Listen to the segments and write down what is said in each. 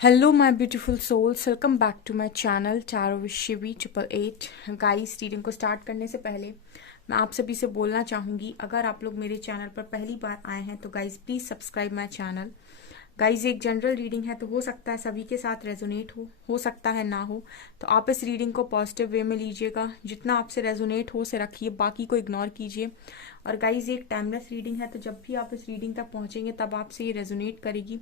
Hello my beautiful souls, welcome back to my channel चारों विशिवी 888। Guys, reading को start करने से पहले मैं आप सभी से बोलना चाहूँगी, अगर आप लोग मेरे चैनल पर पहली बार आए हैं तो guys please subscribe my channel. Guys, एक जनरल रीडिंग है तो हो सकता है सभी के साथ रेजोनेट हो सकता है ना हो। तो आप इस रीडिंग को पॉजिटिव वे में लीजिएगा, जितना आपसे रेजोनेट हो से रखिए, बाकी को इग्नोर कीजिए। और गाइज, एक टाइमलेस रीडिंग है तो जब भी आप इस रीडिंग तक पहुंचेंगे तब आपसे ये रेजोनेट करेगी।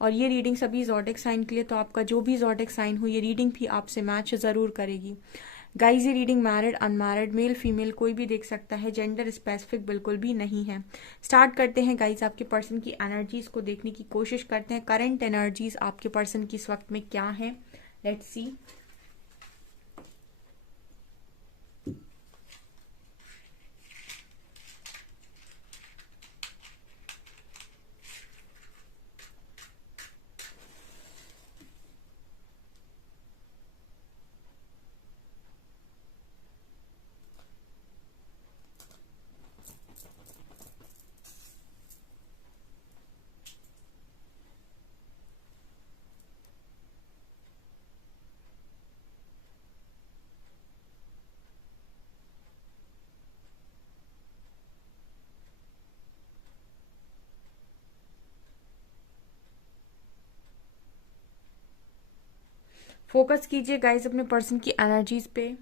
और ये रीडिंग सभी जॉडिक साइन के लिए, तो आपका जो भी जॉडिक साइन हो ये रीडिंग भी आपसे मैच ज़रूर करेगी। गाइज, ये reading married unmarried male female कोई भी देख सकता है, जेंडर स्पेसिफिक बिल्कुल भी नहीं है। स्टार्ट करते हैं गाइज, आपके पर्सन की एनर्जीज को देखने की कोशिश करते हैं। करंट एनर्जीज आपके पर्सन की इस वक्त में क्या है, लेट्स सी। फोकस कीजिए गाइज अपने पर्सन की एनर्जीज पे।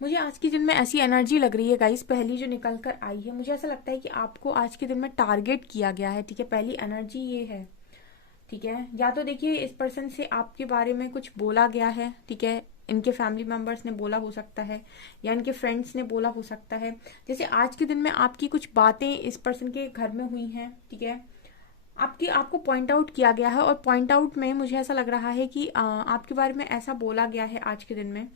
मुझे आज के दिन में ऐसी एनर्जी लग रही है गाइस, पहली जो निकल कर आई है, मुझे ऐसा लगता है कि आपको आज के दिन में टारगेट किया गया है। ठीक है, पहली एनर्जी ये है। ठीक है, या तो देखिए इस पर्सन से आपके बारे में कुछ बोला गया है। ठीक है, इनके फैमिली मेंबर्स ने बोला हो सकता है, या इनके फ्रेंड्स ने बोला हो सकता है। जैसे आज के दिन में आपकी कुछ बातें इस पर्सन के घर में हुई हैं। ठीक है, आपको पॉइंट आउट किया गया है, और पॉइंट आउट में मुझे ऐसा लग रहा है कि आपके बारे में ऐसा बोला गया है आज के दिन में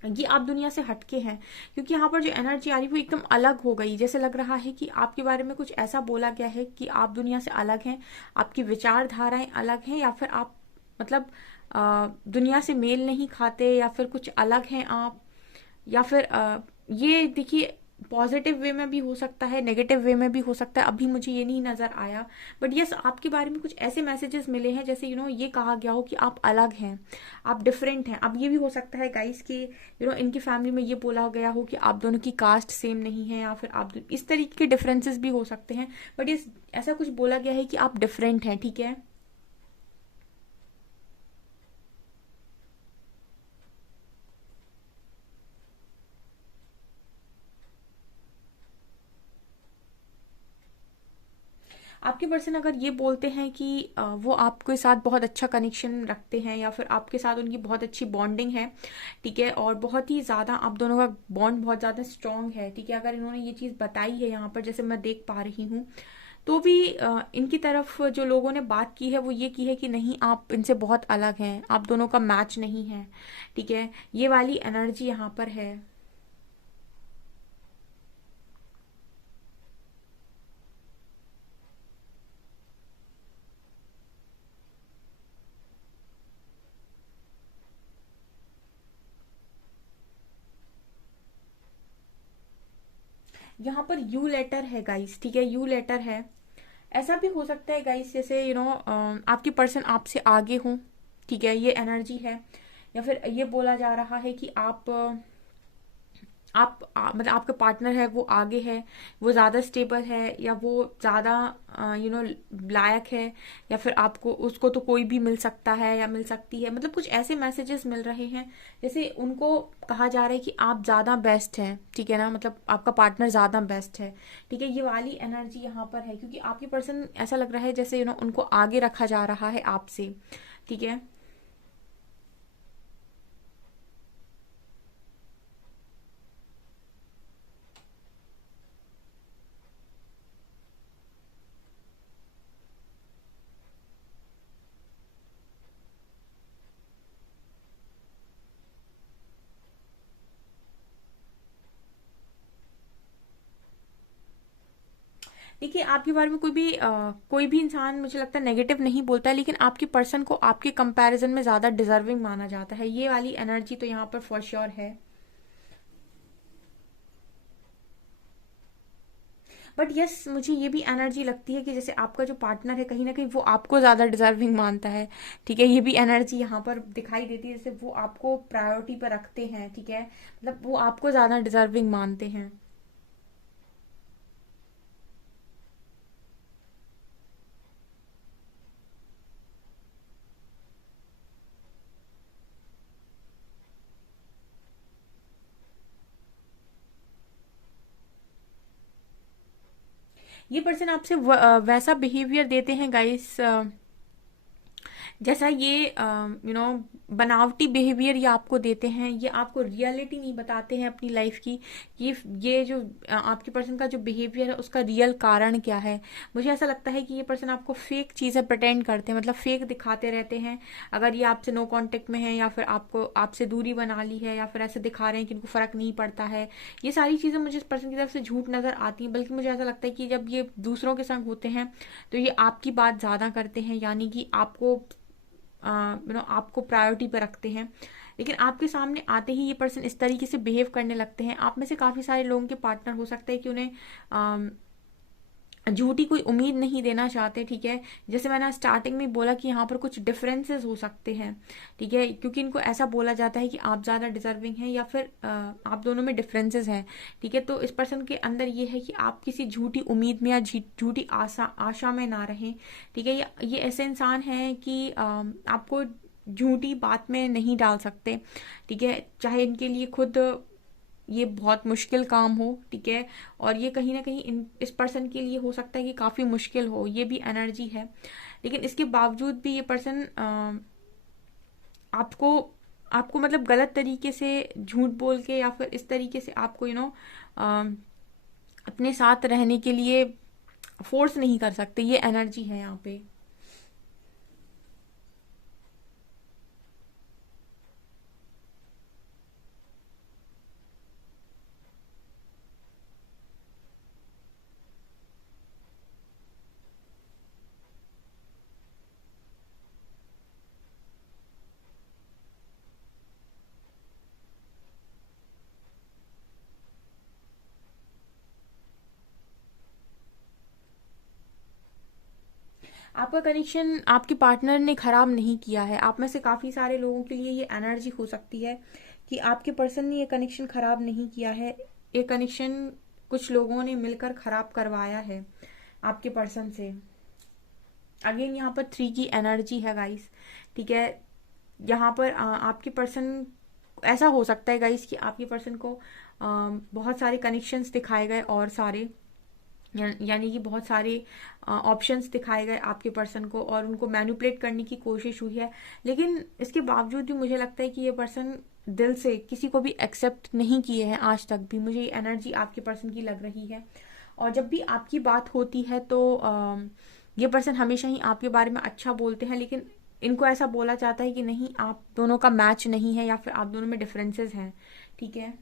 कि आप दुनिया से हटके हैं। क्योंकि यहाँ पर जो एनर्जी आ रही है वो एकदम अलग हो गई। जैसे लग रहा है कि आपके बारे में कुछ ऐसा बोला गया है कि आप दुनिया से अलग हैं, आपकी विचारधाराएं अलग हैं, या फिर आप मतलब दुनिया से मेल नहीं खाते, या फिर कुछ अलग हैं आप। या फिर ये देखिए, पॉजिटिव वे में भी हो सकता है, नेगेटिव वे में भी हो सकता है, अभी मुझे ये नहीं नजर आया। बट यस, आपके बारे में कुछ ऐसे मैसेजेस मिले हैं जैसे ये कहा गया हो कि आप अलग हैं, आप डिफरेंट हैं। अब ये भी हो सकता है गाइस कि इनकी फैमिली में ये बोला गया हो कि आप दोनों की कास्ट सेम नहीं है, या फिर आप इस तरीके के डिफरेंसेस भी हो सकते हैं। बट ये ऐसा कुछ बोला गया है कि आप डिफरेंट हैं। ठीक है, आपके पर्सन अगर ये बोलते हैं कि वो आपके साथ बहुत अच्छा कनेक्शन रखते हैं, या फिर आपके साथ उनकी बहुत अच्छी बॉन्डिंग है। ठीक है, और बहुत ही ज़्यादा आप दोनों का बॉन्ड बहुत ज़्यादा स्ट्रांग है। ठीक है, अगर इन्होंने ये चीज़ बताई है यहाँ पर, जैसे मैं देख पा रही हूँ, तो भी इनकी तरफ जो लोगों ने बात की है वो ये की है कि नहीं, आप इनसे बहुत अलग हैं, आप दोनों का मैच नहीं है। ठीक है, ये वाली एनर्जी यहाँ पर है। यहाँ पर यू लेटर है गाइस। ठीक है, यू लेटर है। ऐसा भी हो सकता है गाइस, जैसे आपकी पर्सन आपसे आगे हो। ठीक है, ये एनर्जी है। या फिर ये बोला जा रहा है कि मतलब आपका पार्टनर है वो आगे है, वो ज़्यादा स्टेबल है, या वो ज़्यादा लायक है, या फिर आपको उसको तो कोई भी मिल सकता है या मिल सकती है। मतलब कुछ ऐसे मैसेजेस मिल रहे हैं, जैसे उनको कहा जा रहा है कि आप ज़्यादा बेस्ट हैं। ठीक है ना, मतलब आपका पार्टनर ज़्यादा बेस्ट है। ठीक है, ये वाली एनर्जी यहाँ पर है, क्योंकि आपके पर्सन ऐसा लग रहा है जैसे उनको आगे रखा जा रहा है आपसे। ठीक है, देखिए, आपके बारे में कोई भी इंसान मुझे लगता है नेगेटिव नहीं बोलता है, लेकिन आपके पर्सन को आपके कंपैरिजन में ज्यादा डिजर्विंग माना जाता है। ये वाली एनर्जी तो यहाँ पर फॉर श्योर है। बट यस, मुझे ये भी एनर्जी लगती है कि जैसे आपका जो पार्टनर है कहीं ना कहीं वो आपको ज्यादा डिजर्विंग मानता है। ठीक है, ये भी एनर्जी यहाँ पर दिखाई देती है, जैसे वो आपको प्रायोरिटी पर रखते हैं। ठीक है, मतलब वो आपको ज्यादा डिजर्विंग मानते हैं। ये पर्सन आपसे वैसा बिहेवियर देते हैं गाइस, जैसा ये बनावटी बिहेवियर ये आपको देते हैं। ये आपको रियलिटी नहीं बताते हैं अपनी लाइफ की। ये जो आपके पर्सन का जो बिहेवियर है उसका रियल कारण क्या है। मुझे ऐसा लगता है कि ये पर्सन आपको फेक चीजें प्रटेंड करते हैं, मतलब फेक दिखाते रहते हैं। अगर ये आपसे नो कांटेक्ट में है, या फिर आपको आपसे दूरी बना ली है, या फिर ऐसे दिखा रहे हैं कि इनको फर्क नहीं पड़ता है, ये सारी चीजें मुझे इस पर्सन की तरफ से झूठ नजर आती हैं। बल्कि मुझे ऐसा लगता है कि जब ये दूसरों के संग होते हैं तो ये आपकी बात ज्यादा करते हैं, यानी कि आपको प्रायोरिटी पे रखते हैं। लेकिन आपके सामने आते ही ये पर्सन इस तरीके से बिहेव करने लगते हैं। आप में से काफी सारे लोगों के पार्टनर हो सकता है कि उन्हें झूठी कोई उम्मीद नहीं देना चाहते। ठीक है, जैसे मैंने स्टार्टिंग में बोला कि यहाँ पर कुछ डिफरेंसेस हो सकते हैं। ठीक है, क्योंकि इनको ऐसा बोला जाता है कि आप ज्यादा डिजर्विंग हैं, या फिर आप दोनों में डिफरेंसेस हैं। ठीक है, तो इस पर्सन के अंदर ये है कि आप किसी झूठी उम्मीद में या झूठी आशा में ना रहें। ठीक है, ये ऐसे इंसान हैं कि आपको झूठी बात में नहीं डाल सकते। ठीक है, चाहे इनके लिए खुद ये बहुत मुश्किल काम हो। ठीक है, और ये कहीं ना कहीं इस पर्सन के लिए हो सकता है कि काफी मुश्किल हो, ये भी एनर्जी है। लेकिन इसके बावजूद भी ये पर्सन आपको आपको मतलब गलत तरीके से झूठ बोल के, या फिर इस तरीके से आपको अपने साथ रहने के लिए फोर्स नहीं कर सकते। ये एनर्जी है यहाँ पे। आपका कनेक्शन आपके पार्टनर ने खराब नहीं किया है। आप में से काफी सारे लोगों के लिए ये एनर्जी हो सकती है कि आपके पर्सन ने ये कनेक्शन खराब नहीं किया है। ये कनेक्शन कुछ लोगों ने मिलकर खराब करवाया है आपके पर्सन से। अगेन यहाँ पर 3 की एनर्जी है गाइस। ठीक है, यहाँ पर आपके पर्सन, ऐसा हो सकता है गाइस कि आपके पर्सन को बहुत सारे कनेक्शंस दिखाए गए, और सारे यानी कि बहुत सारे ऑप्शंस दिखाए गए आपके पर्सन को, और उनको मैनिपुलेट करने की कोशिश हुई है। लेकिन इसके बावजूद भी मुझे लगता है कि ये पर्सन दिल से किसी को भी एक्सेप्ट नहीं किए हैं आज तक भी। मुझे ये एनर्जी आपके पर्सन की लग रही है। और जब भी आपकी बात होती है तो ये पर्सन हमेशा ही आपके बारे में अच्छा बोलते हैं, लेकिन इनको ऐसा बोला जाता है कि नहीं, आप दोनों का मैच नहीं है, या फिर आप दोनों में डिफरेंसेस हैं। ठीक है,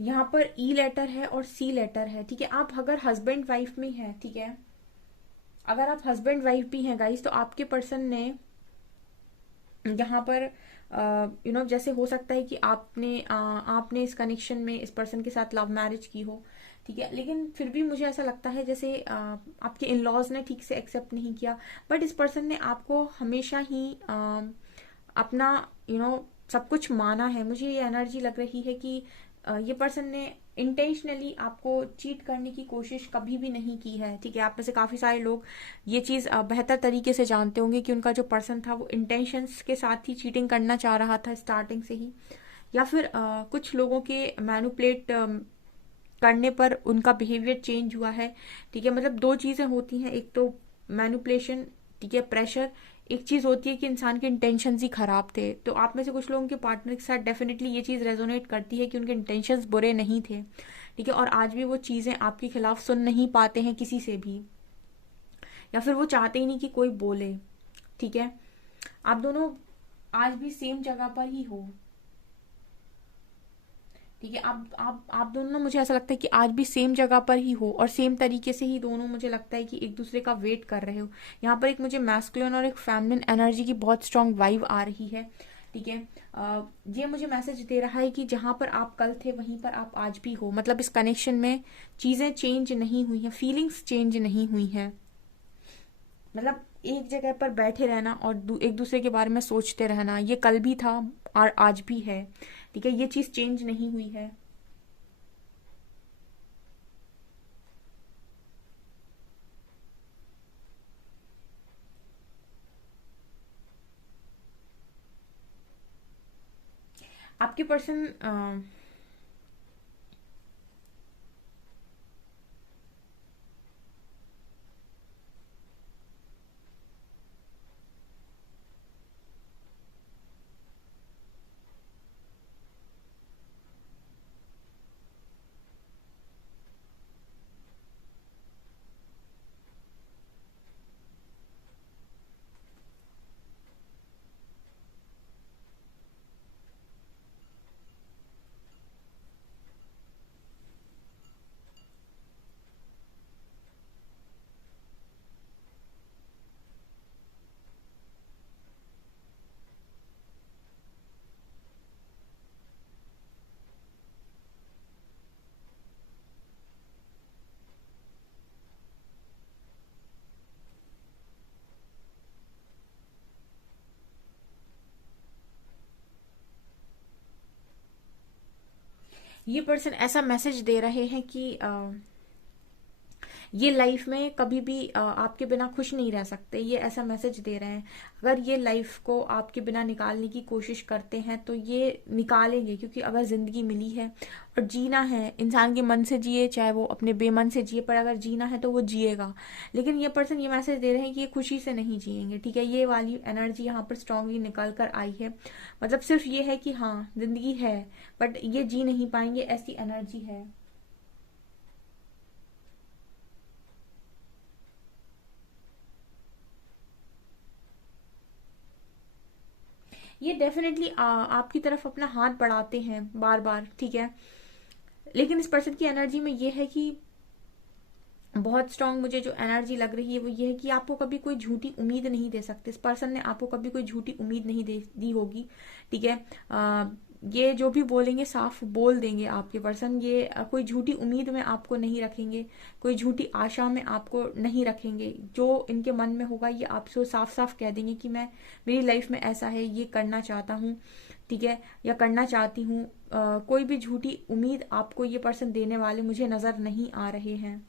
यहाँ पर ई लेटर है और सी लेटर है। ठीक है, आप अगर हस्बैंड वाइफ में है, ठीक है, अगर आप हस्बैंड वाइफ भी हैं गाइस, तो आपके पर्सन ने यहाँ पर जैसे हो सकता है कि आपने इस कनेक्शन में इस पर्सन के साथ लव मैरिज की हो, ठीक है, लेकिन फिर भी मुझे ऐसा लगता है जैसे आपके इन लॉज ने ठीक से एक्सेप्ट नहीं किया, बट इस पर्सन ने आपको हमेशा ही अपना सब कुछ माना है। मुझे ये एनर्जी लग रही है कि ये पर्सन ने इंटेंशनली आपको चीट करने की कोशिश कभी भी नहीं की है, ठीक है। आप में से काफी सारे लोग ये चीज बेहतर तरीके से जानते होंगे कि उनका जो पर्सन था वो इंटेंशंस के साथ ही चीटिंग करना चाह रहा था स्टार्टिंग से ही, या फिर कुछ लोगों के मैनुपुलेट करने पर उनका बिहेवियर चेंज हुआ है, ठीक है। मतलब दो चीजें होती हैं, एक तो मैनुपुलेशन, ठीक है, प्रेशर, एक चीज होती है कि इंसान के इंटेंशंस ही खराब थे। तो आप में से कुछ लोगों के पार्टनर के साथ डेफिनेटली ये चीज रेजोनेट करती है कि उनके इंटेंशंस बुरे नहीं थे, ठीक है, और आज भी वो चीजें आपके खिलाफ सुन नहीं पाते हैं किसी से भी, या फिर वो चाहते ही नहीं कि कोई बोले, ठीक है। आप दोनों आज भी सेम जगह पर ही हो, ठीक है। आप दोनों ना, मुझे ऐसा लगता है कि आज भी सेम जगह पर ही हो और सेम तरीके से ही दोनों, मुझे लगता है कि एक दूसरे का वेट कर रहे हो। यहाँ पर एक मुझे मैस्कुलिन और एक फेमिनिन एनर्जी की बहुत स्ट्रांग वाइब आ रही है, ठीक है। ये मुझे मैसेज दे रहा है कि जहां पर आप कल थे वहीं पर आप आज भी हो। मतलब इस कनेक्शन में चीजें चेंज नहीं हुई हैं, फीलिंग्स चेंज नहीं हुई हैं। मतलब एक जगह पर बैठे रहना और एक दूसरे के बारे में सोचते रहना, ये कल भी था और आज भी है, ठीक है, ये चीज चेंज नहीं हुई है। आपके पर्सन ये पर्सन ऐसा मैसेज दे रहे हैं कि ये लाइफ में कभी भी आपके बिना खुश नहीं रह सकते, ये ऐसा मैसेज दे रहे हैं। अगर ये लाइफ को आपके बिना निकालने की कोशिश करते हैं तो ये निकालेंगे, क्योंकि अगर जिंदगी मिली है और जीना है, इंसान के मन से जिए चाहे वो अपने बेमन से जिए, पर अगर जीना है तो वो जिएगा। लेकिन ये पर्सन ये मैसेज दे रहे हैं कि ये खुशी से नहीं जिएंगे, ठीक है। ये वाली एनर्जी यहाँ पर स्ट्रांगली निकल कर आई है। मतलब सिर्फ ये है कि हाँ जिंदगी है, बट ये जी नहीं पाएंगे, ऐसी एनर्जी है। ये डेफिनेटली आपकी तरफ अपना हाथ बढ़ाते हैं बार बार, ठीक है। लेकिन इस पर्सन की एनर्जी में ये है कि बहुत स्ट्रांग मुझे जो एनर्जी लग रही है वो ये है कि आपको कभी कोई झूठी उम्मीद नहीं दे सकते। इस पर्सन ने आपको कभी कोई झूठी उम्मीद नहीं दी होगी, ठीक है। ये जो भी बोलेंगे साफ बोल देंगे आपके पर्सन। ये कोई झूठी उम्मीद में आपको नहीं रखेंगे, कोई झूठी आशा में आपको नहीं रखेंगे। जो इनके मन में होगा ये आपसे साफ साफ कह देंगे कि मैं, मेरी लाइफ में ऐसा है, ये करना चाहता हूँ, ठीक है, या करना चाहती हूँ। कोई भी झूठी उम्मीद आपको ये पर्सन देने वाले मुझे नजर नहीं आ रहे हैं।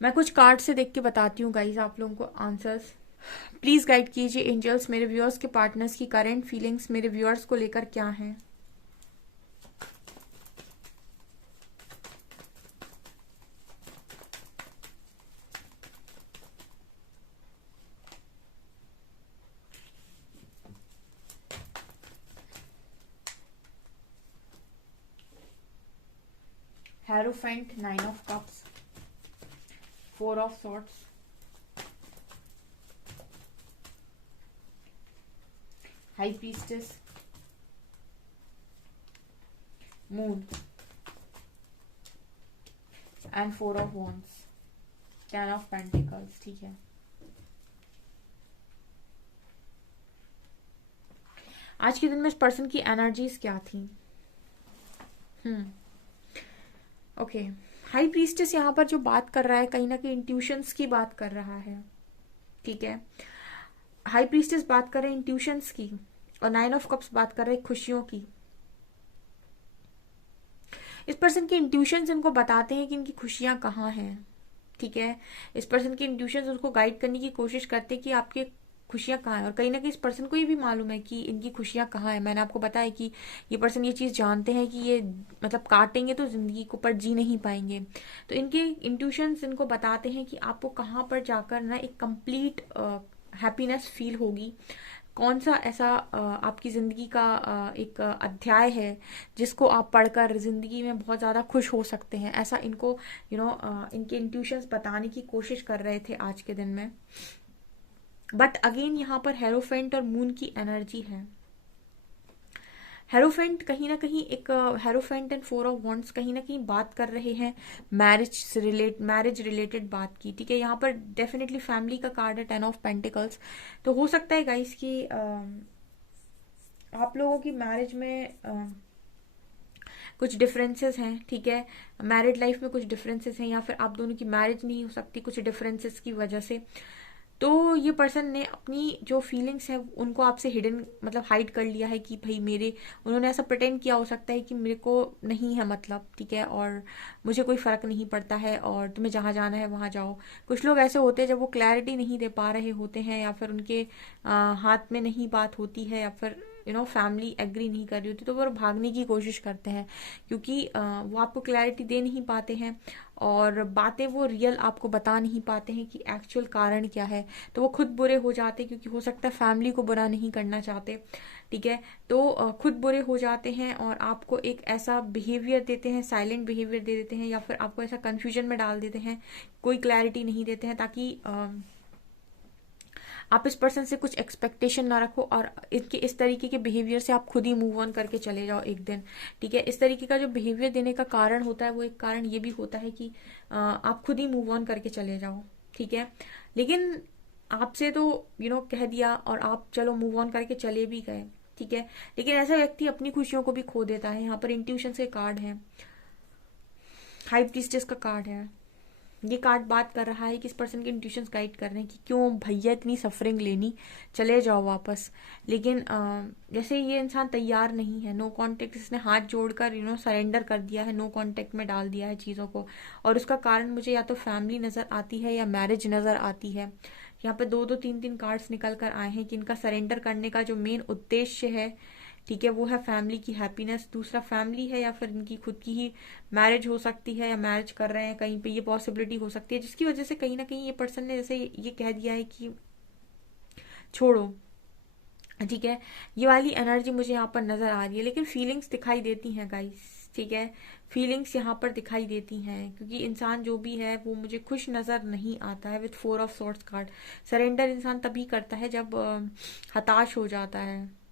मैं कुछ कार्ड से देख के बताती हूँ गाइज आप लोगों को आंसर्स। प्लीज गाइड कीजिए एंजल्स, मेरे व्यूअर्स के पार्टनर्स की करंट फीलिंग्स मेरे व्यूअर्स को लेकर क्या है। Hierophant, 9 of Cups, 4 of Swords, High Priestess, moon and 4 of wands, 10 of pentacles. ठीक है, आज के दिन में इस पर्सन की एनर्जीज क्या थी? ओके, हाई प्रीस्टेस यहाँ पर जो बात कर रहा है कहीं ना कहीं इंट्यूशंस की बात कर रहा है। ठीक है, हाई प्रीस्टेस बात कर रहे हैं इंट्यूशंस की, और 9 ऑफ कप्स बात कर रहे हैं खुशियों की। इस पर्सन के इंट्यूशंस इनको बताते हैं कि इनकी खुशियां कहाँ हैं। ठीक है, इस पर्सन के इंट्यूशंस उसको गाइड करने की कोशिश करते हैं कि आपके खुशियां कहाँ हैं, और कहीं ना कहीं इस पर्सन को ये भी मालूम है कि इनकी खुशियां कहाँ हैं। मैंने आपको बताया कि ये पर्सन ये चीज़ जानते हैं कि ये मतलब काटेंगे तो जिंदगी को पर जी नहीं पाएंगे। तो इनके इंट्यूशंस इनको बताते हैं कि आपको कहाँ पर जाकर ना एक कंप्लीट हैप्पीनेस फील होगी, कौन सा ऐसा आपकी जिंदगी का एक अध्याय है जिसको आप पढ़कर जिंदगी में बहुत ज्यादा खुश हो सकते हैं। ऐसा इनको इनके इंट्यूशंस बताने की कोशिश कर रहे थे आज के दिन में। बट अगेन यहाँ पर हेरोफेंट और मून की एनर्जी है। हेरोफेंट कहीं ना कहीं एक हेरोफेंट एंड 4 ऑफ वॉन्ड्स कहीं ना कहीं बात कर रहे हैं मैरिज रिलेटेड बात की। ठीक है, यहाँ पर डेफिनेटली फैमिली का कार्ड है, 10 ऑफ पेंटिकल्स। तो हो सकता है गाइस कि आप लोगों की मैरिज में कुछ डिफरेंसेस हैं। ठीक है, मैरिड लाइफ में कुछ डिफरेंसेस हैं, या फिर आप दोनों की मैरिज नहीं हो सकती कुछ डिफरेंसेस की वजह से। तो ये पर्सन ने अपनी जो फीलिंग्स है उनको आपसे हिडन मतलब हाइड कर लिया है कि भाई मेरे, उन्होंने ऐसा प्रिटेंड किया हो सकता है कि मेरे को नहीं है मतलब, ठीक है, और मुझे कोई फर्क नहीं पड़ता है और तुम्हें जहाँ जाना है वहाँ जाओ। कुछ लोग ऐसे होते हैं जब वो क्लैरिटी नहीं दे पा रहे होते हैं, या फिर उनके हाथ में नहीं बात होती है, या फिर फैमिली एग्री नहीं कर रही होती, तो वो भागने की कोशिश करते हैं, क्योंकि वो आपको क्लैरिटी दे नहीं पाते हैं और बातें वो रियल आपको बता नहीं पाते हैं कि एक्चुअल कारण क्या है। तो वो खुद बुरे हो जाते हैं, क्योंकि हो सकता है फैमिली को बुरा नहीं करना चाहते। ठीक है, तो खुद बुरे हो जाते हैं और आपको एक ऐसा बिहेवियर देते हैं, साइलेंट बिहेवियर दे देते हैं, या फिर आपको ऐसा कंफ्यूजन में डाल देते हैं, कोई क्लैरिटी नहीं देते हैं, ताकि आप इस पर्सन से कुछ एक्सपेक्टेशन ना रखो और इनके इस तरीके के बिहेवियर से आप खुद ही मूव ऑन करके चले जाओ एक दिन। ठीक है, इस तरीके का जो बिहेवियर देने का कारण होता है वो एक कारण ये भी होता है कि आप खुद ही मूव ऑन करके चले जाओ। ठीक है, लेकिन आपसे तो कह दिया और आप चलो मूव ऑन करके चले भी गए। ठीक है, लेकिन ऐसा व्यक्ति अपनी खुशियों को भी खो देता है। यहाँ पर इंट्यूशन के कार्ड है, हाई प्रीस्टेस का कार्ड है। ये कार्ड बात कर रहा है कि इस पर्सन के इंट्यूशंस गाइड कर रहे हैं कि क्यों भैया इतनी सफरिंग लेनी, चले जाओ वापस। लेकिन जैसे ये इंसान तैयार नहीं है, नो कांटेक्ट, इसने हाथ जोड़कर सरेंडर कर दिया है, नो कांटेक्ट में डाल दिया है चीज़ों को। और उसका कारण मुझे या तो फैमिली नज़र आती है या मैरिज नज़र आती है। यहाँ पे 2-2 3-3 कार्ड्स निकल कर आए हैं कि इनका सरेंडर करने का जो मेन उद्देश्य है, ठीक है, वो है फैमिली की हैप्पीनेस। दूसरा फैमिली है, या फिर इनकी खुद की ही मैरिज हो सकती है, या मैरिज कर रहे हैं कहीं पे, ये पॉसिबिलिटी हो सकती है, जिसकी वजह से कहीं ना कहीं ये पर्सन ने जैसे ये कह दिया है कि छोड़ो। ठीक है, ये वाली एनर्जी मुझे यहाँ पर नजर आ रही है, लेकिन फीलिंग्स दिखाई देती हैं गाइस। ठीक है, फीलिंग्स यहाँ पर दिखाई देती हैं, क्योंकि इंसान जो भी है वो मुझे खुश नजर नहीं आता है। With 4 of swords card, surrender इंसान तभी करता है जब हताश हो जाता है।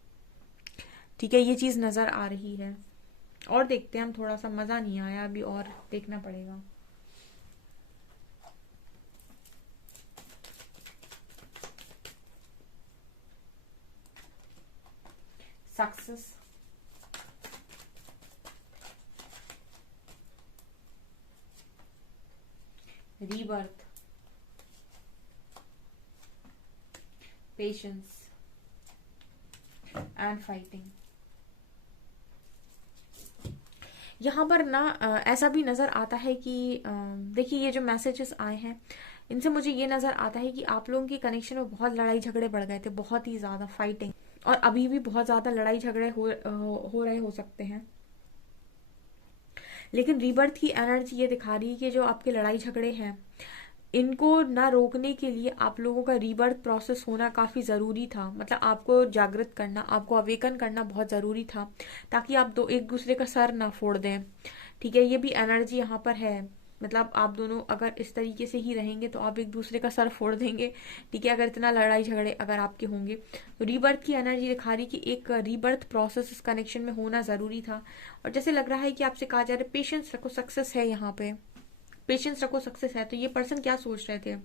ठीक है, ये चीज नजर आ रही है। और देखते हैं हम, थोड़ा सा मजा नहीं आया अभी, और देखना पड़ेगा। Success, rebirth, patience and fighting. यहाँ पर ना ऐसा भी नजर आता है कि देखिए ये जो मैसेजेस आए हैं इनसे मुझे ये नजर आता है कि आप लोगों की कनेक्शन में बहुत लड़ाई झगड़े बढ़ गए थे, बहुत ही ज्यादा फाइटिंग, और अभी भी बहुत ज्यादा लड़ाई झगड़े हो रहे हो सकते हैं। लेकिन रीबर्थ की एनर्जी ये दिखा रही है कि जो आपके लड़ाई झगड़े हैं इनको ना रोकने के लिए आप लोगों का रीबर्थ प्रोसेस होना काफी जरूरी था। मतलब आपको जागृत करना, आपको अवेकन करना बहुत जरूरी था, ताकि आप दो एक दूसरे का सर ना फोड़ दें। ठीक है, ये भी एनर्जी यहाँ पर है। मतलब आप दोनों अगर इस तरीके से ही रहेंगे तो आप एक दूसरे का सर फोड़ देंगे, ठीक है, अगर इतना लड़ाई झगड़े अगर आपके होंगे। तो रीबर्थ की एनर्जी दिखा रही कि एक रीबर्थ प्रोसेस इस कनेक्शन में होना जरूरी था। और जैसे लग रहा है कि आपसे कहा जा रहा है पेशेंस रखो, सक्सेस है यहाँ पे, पेशेंस रखो, सक्सेस है। तो ये पर्सन क्या सोच रहे थे,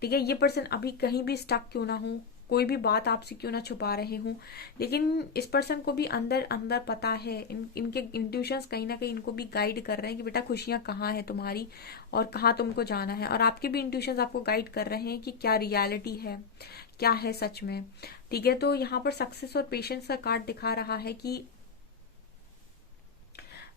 ठीक है, ये पर्सन अभी कहीं भी स्टक क्यों ना हो, कोई भी बात आपसे क्यों ना छुपा रहे हो, लेकिन इस पर्सन को भी अंदर अंदर पता है, इनके इंट्यूशंस कहीं ना कहीं इनको भी गाइड कर रहे हैं कि बेटा खुशियां कहाँ है तुम्हारी और कहाँ तुमको जाना है। और आपके भी इंट्यूशंस आपको गाइड कर रहे हैं कि क्या रियलिटी है, क्या है सच में, ठीक है। तो यहाँ पर सक्सेस और पेशेंस का कार्ड दिखा रहा है कि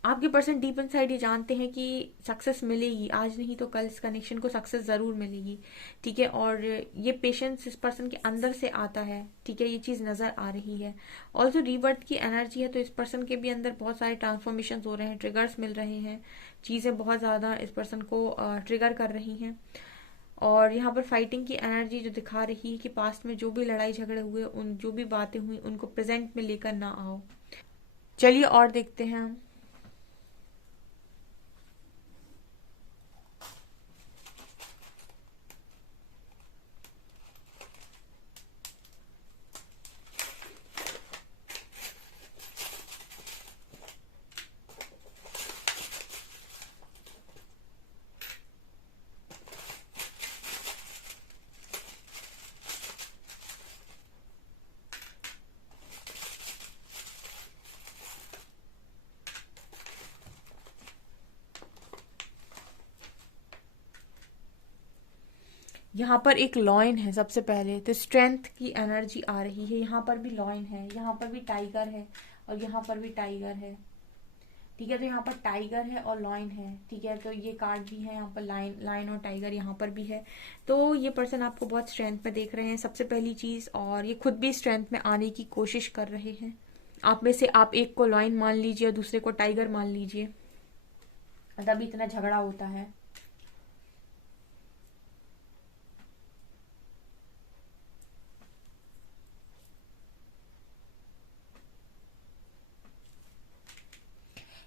आपके पर्सन डीप इनसाइड ये जानते हैं कि सक्सेस मिलेगी, आज नहीं तो कल इस कनेक्शन को सक्सेस जरूर मिलेगी, ठीक है। और ये पेशेंस इस पर्सन के अंदर से आता है, ठीक है, ये चीज नजर आ रही है। ऑल्सो रीबर्थ की एनर्जी है, तो इस पर्सन के भी अंदर बहुत सारे ट्रांसफॉर्मेशन हो रहे हैं, ट्रिगर्स मिल रहे हैं, चीजें बहुत ज्यादा इस पर्सन को ट्रिगर कर रही हैं। और यहाँ पर फाइटिंग की एनर्जी जो दिखा रही है कि पास्ट में जो भी लड़ाई झगड़े हुए, उन जो भी बातें हुई उनको प्रेजेंट में लेकर ना आओ। चलिए और देखते हैं हम। यहाँ पर एक लॉयन है सबसे पहले, तो स्ट्रेंथ की एनर्जी आ रही है। यहाँ पर भी लॉयन है, यहाँ पर भी टाइगर है और यहाँ पर भी टाइगर है, ठीक है। तो यहाँ पर टाइगर है और लॉयन है, ठीक है। तो ये कार्ड भी है, यहाँ पर लाइन लाइन और टाइगर यहाँ पर भी है। तो ये पर्सन आपको बहुत स्ट्रेंथ में देख रहे हैं सबसे पहली चीज, और ये खुद भी स्ट्रेंथ में आने की कोशिश कर रहे हैं। आप में से आप एक को लॉयन मान लीजिए और दूसरे को टाइगर मान लीजिए, तभी इतना झगड़ा होता है।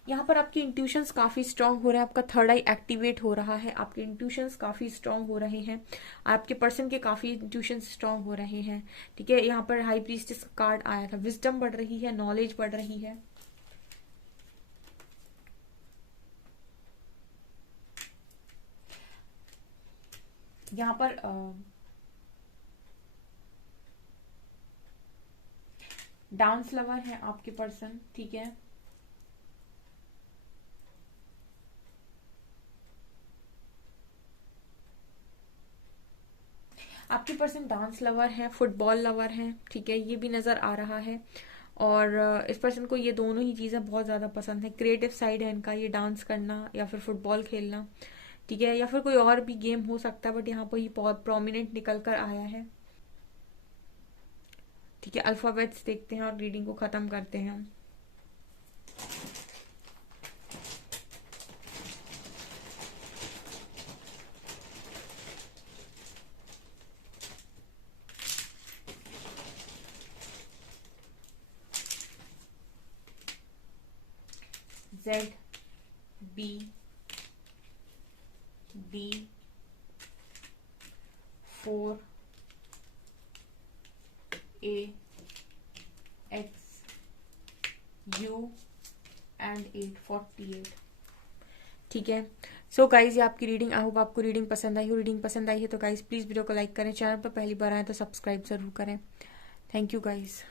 यहाँ पर आपके इंट्यूशंस काफी स्ट्रांग हो रहे हैं, आपका थर्ड आई एक्टिवेट हो रहा है, आपके इंट्यूशंस काफी स्ट्रांग हो रहे हैं, आपके पर्सन के काफी इंट्यूशंस स्ट्रांग हो रहे हैं, ठीक है। यहाँ पर हाई प्रीस्टेस कार्ड आया था, विजडम बढ़ रही है, नॉलेज बढ़ रही है। यहाँ पर डांस लवर है आपके पर्सन, ठीक है। आपके पर्सन डांस लवर है, फुटबॉल लवर है, ठीक है, ये भी नजर आ रहा है। और इस पर्सन को ये दोनों ही चीजें बहुत ज्यादा पसंद है, क्रिएटिव साइड है इनका, ये डांस करना या फिर फुटबॉल खेलना, ठीक है, या फिर कोई और भी गेम हो सकता है, बट यहाँ पर ही बहुत प्रोमिनेंट निकल कर आया है, ठीक है। अल्फाबेट्स देखते हैं और रीडिंग को खत्म करते हैं हम। Z B D 4 A X U and 848, ठीक है। सो गाइज ये आपकी रीडिंग, आई होप आपको रीडिंग पसंद आई हो। रीडिंग पसंद आई है तो गाइज प्लीज वीडियो को लाइक करें, चैनल पर पहली बार आए तो सब्सक्राइब जरूर करें। Thank you guys.